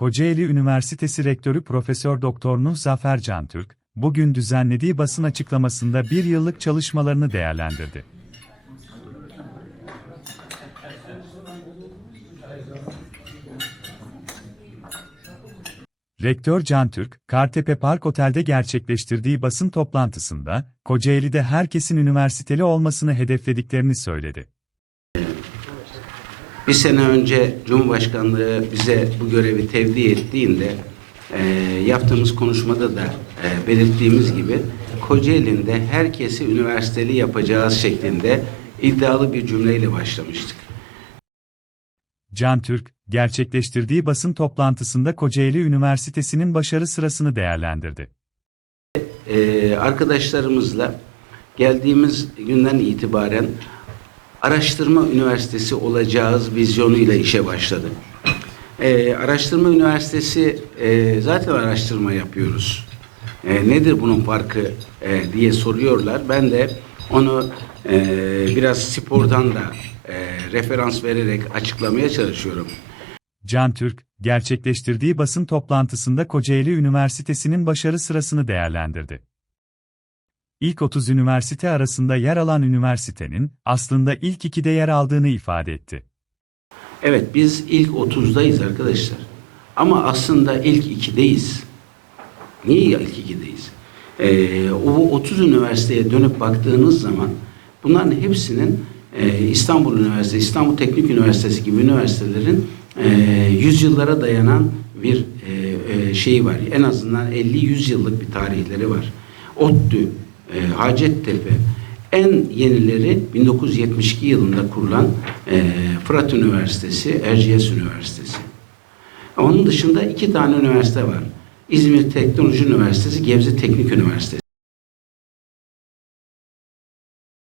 Kocaeli Üniversitesi Rektörü Profesör Doktor Nuh Zafer Cantürk, bugün düzenlediği basın açıklamasında bir yıllık çalışmalarını değerlendirdi. Rektör Cantürk, Kartepe Park Otel'de gerçekleştirdiği basın toplantısında, Kocaeli'de herkesin üniversiteli olmasını hedeflediklerini söyledi. Bir sene önce Cumhurbaşkanlığı bize bu görevi tevdi ettiğinde e, yaptığımız konuşmada da e, belirttiğimiz gibi Kocaeli'nde herkesi üniversiteli yapacağız şeklinde iddialı bir cümleyle başlamıştık. Can Türk, gerçekleştirdiği basın toplantısında Kocaeli Üniversitesi'nin başarı sırasını değerlendirdi. Ee, arkadaşlarımızla geldiğimiz günden itibaren araştırma üniversitesi olacağız vizyonuyla işe başladık. Ee, araştırma üniversitesi e, zaten araştırma yapıyoruz. E, nedir bunun farkı e, diye soruyorlar. Ben de onu e, biraz spordan da e, referans vererek açıklamaya çalışıyorum. Can Türk, gerçekleştirdiği basın toplantısında Kocaeli Üniversitesi'nin başarı sırasını değerlendirdi. İlk 30 üniversite arasında yer alan üniversitenin, aslında ilk ikide yer aldığını ifade etti. Evet biz ilk 30'dayız arkadaşlar. Ama aslında ilk 2'deyiz. Niye ilk 2'deyiz? Ee, o 30 üniversiteye dönüp baktığınız zaman bunların hepsinin e, İstanbul Üniversitesi, İstanbul Teknik Üniversitesi gibi üniversitelerin e, yüzyıllara dayanan bir e, e, şeyi var. En azından 50-100 yıllık bir tarihleri var. ODTÜ, e, Hacettepe, en yenileri 1972 yılında kurulan e, Fırat Üniversitesi, Erciyes Üniversitesi. Onun dışında iki tane üniversite var. İzmir Teknoloji Üniversitesi, Gebze Teknik Üniversitesi.